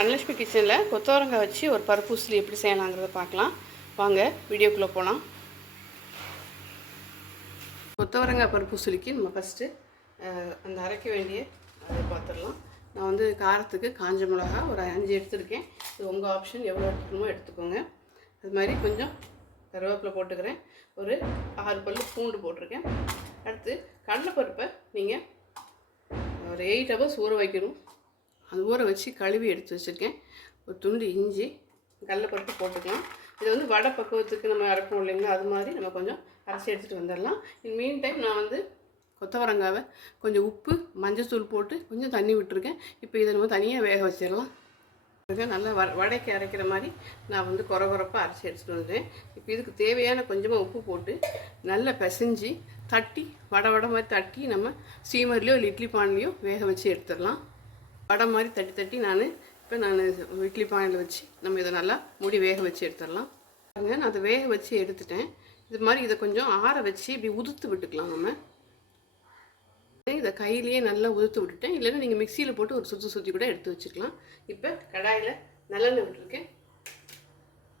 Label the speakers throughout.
Speaker 1: தனலட்சுமி கிச்சனில் கொத்தவரங்காய் வச்சு ஒரு பருப்பு உசிலி எப்படி செய்யலாங்கிறத பார்க்கலாம். வாங்க வீடியோக்குள்ளே போகலாம் கொத்தவரங்காய் பருப்பு உசிலிக்கு நம்ம ஃபஸ்ட்டு அந்த அரைக்க வேண்டிய அதை பார்த்துடலாம் நான் வந்து காரத்துக்கு காஞ்ச மிளகா ஒரு அஞ்சு எடுத்துருக்கேன். இது உங்கள் ஆப்ஷன் எவ்வளோ எடுத்துக்கணுமோ எடுத்துக்கோங்க. அது மாதிரி கொஞ்சம் கருவேப்பிலை போட்டுக்கிறேன். ஒரு ஆறு பல்லு பூண்டு போட்டிருக்கேன். அடுத்து கடலைப்பருப்பை நீங்கள் ஒரு எயிட் ஹவர்ஸ் ஊற வைக்கணும். அது ஊற வச்சு கழுவி எடுத்து வச்சுருக்கேன். ஒரு துண்டு இஞ்சி கடலைப்பருப்பு போட்டுக்கலாம். இது வந்து வடை பக்குவத்துக்கு நம்ம அரைப்போம் இல்லைங்களா? அது மாதிரி நம்ம கொஞ்சம் அரைச்சி எடுத்துகிட்டு வந்துடலாம். மீன் டைம் நான் வந்து கொத்தவரங்காவை கொஞ்சம் உப்பு மஞ்சத்தூள் போட்டு கொஞ்சம் தண்ணி விட்டுருக்கேன். இப்போ இதை நம்ம தனியாக வேக வச்சிடலாம். இது நல்லா வ வடைக்கு அரைக்கிற மாதிரி நான் வந்து குறை குறப்பாக அரைச்சி எடுத்துகிட்டு வந்துட்டேன். இப்போ இதுக்கு தேவையான கொஞ்சமாக உப்பு போட்டு நல்லா பிசைஞ்சு தட்டி வடை வடை மாதிரி தட்டி நம்ம ஸ்டீமர்லேயோ இல்லை இட்லி பான்லேயோ வேக வச்சு எடுத்துடலாம். வடை மாதிரி தட்டி தட்டி நான் இப்போ நான் இட்லி பானையில் வச்சு நம்ம இதை நல்லா மூடி வேக வச்சு எடுத்துடலாம். பாருங்க நான் அதை வேக வச்சு எடுத்துட்டேன். இது மாதிரி இதை கொஞ்சம் ஆற வச்சு இப்படி உதுத்து விட்டுக்கலாம் நம்ம. இதை கையிலேயே நல்லா உதுத்து விட்டுட்டேன். இல்லைன்னா நீங்கள் மிக்சியில் போட்டு ஒரு சுற்றி சுற்றி கூட எடுத்து வச்சுக்கலாம். இப்போ கடாயில் நல்லெண்ணெய் விட்டுருக்கேன்.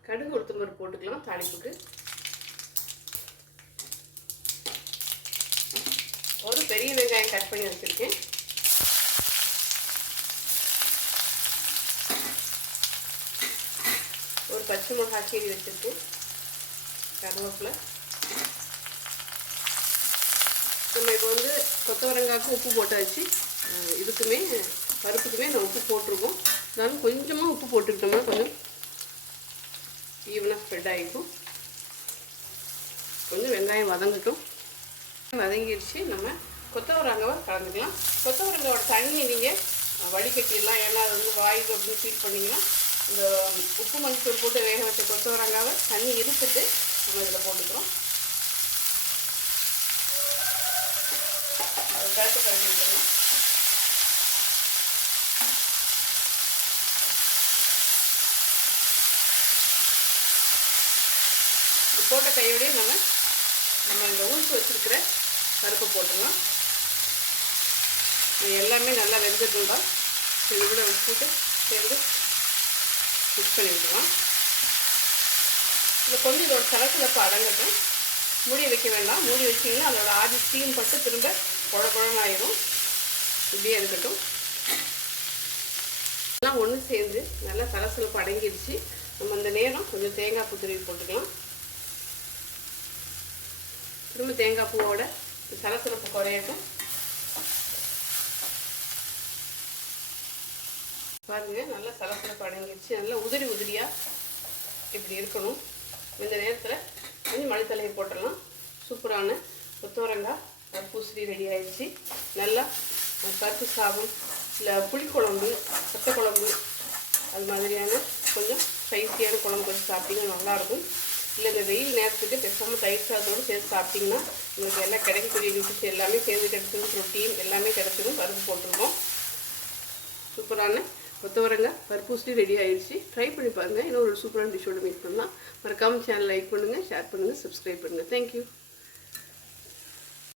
Speaker 1: கடுகு உளுத்தம் பருப்பு போட்டுக்கலாம் தாளிப்புக்கு. ஒரு பெரிய வெங்காயம் கட் பண்ணி வச்சுருக்கேன் ஒரு பச்சை மிளகாய் கீரி வச்சுருக்கேன் கருவேப்பில். நம்ம இப்போ வந்து கொத்தவரங்காய்க்கு உப்பு போட்டாச்சு. இதுக்குமே பருப்புக்குமே நான் உப்பு போட்டிருக்கோம். இருந்தாலும் கொஞ்சமாக உப்பு போட்டுக்கிட்டோம்னா கொஞ்சம் ஈவனாக ஸ்ப்ரெட் ஆகிக்கும். கொஞ்சம் வெங்காயம் வதங்கட்டும். வதங்கிடுச்சு. நம்ம கொத்தவரங்காவை கலந்துக்கலாம். கொத்தவரங்காவோட தண்ணியை நீங்கள் வடிகட்டிடலாம். ஏன்னா அது வந்து வாயு அப்படின்னு ஃபீல் பண்ணிங்கன்னா இந்த உப்பு மஞ்சள் போட்டு வேக வச்ச கொத்தவரங்காவை தண்ணி எடுத்துட்டு நம்ம இதில் போட்டுக்கிறோம். அது கருத்து கருதி போட்ட கையோடய நம்ம நம்ம இந்த உளுத்து வச்சுருக்கிற பருப்பை போட்டுடலாம் எல்லாமே நல்லா வெந்துட்டுண்டா இது கூட வச்சுட்டு சேர்ந்து மிக்ஸ் பண்ணி விட்டுலாம் இதில் கொஞ்சம் இதோட சலசலப்பு அடங்கட்டும். மூடி வைக்க வேண்டாம். மூடி வச்சிங்கன்னா அதோட ஆதி ஸ்டீம் பட்டு திரும்ப குழ குழன்னு இப்படியே இருக்கட்டும். எல்லாம் ஒன்று சேர்ந்து நல்லா சலசலப்பு அடங்கிடுச்சு. நம்ம அந்த நேரம் கொஞ்சம் தேங்காய் பூ துருவி போட்டுக்கலாம். திரும்ப தேங்காய் பூவோட சலசலப்பு குறையட்டும். பாருங்க நல்லா சலசலப்பு அடங்கிடுச்சு நல்லா உதிரி உதிரியாக இப்படி இருக்கணும். இந்த நேரத்தில் கொஞ்சம் மளித்தலையை போட்டலாம் சூப்பரான கொத்தவரங்காய் பூசணி ரெடி ஆயிடுச்சு. நல்லா பருப்பு சாதம் இல்லை புளிக்குழம்பு சத்த குழம்பு அது மாதிரியான கொஞ்சம் ஸ்பைசியான குழம்பு கொஞ்சம் சாப்பிட்டீங்கன்னா நல்லாயிருக்கும். இல்லை இந்த வெயில் நேரத்துக்கு பெருசாமல் தயிர் சாதத்தோடு சேர்த்து சாப்பிட்டிங்கன்னா உங்களுக்கு எல்லாம் கிடைக்கக்கூடிய நியூட்ரிஷன் எல்லாமே சேர்ந்து கிடச்சிடும். ப்ரோட்டீன் எல்லாமே கிடச்சிடும். பருப்பு போட்டிருக்கோம். சூப்பரான கொத்தவரங்காய் பருப்பூசி ரெடி ஆயிடுச்சு ட்ரை பண்ணி பாருங்கள் இன்னும் ஒரு சூப்பரான டிஷ்ஷோட மீட் பண்ணலாம். மறக்காமல் சேனல் லைக் பண்ணுங்கள் ஷேர் பண்ணுங்கள் சப்ஸ்கிரைப் பண்ணுங்கள் தேங்க்யூ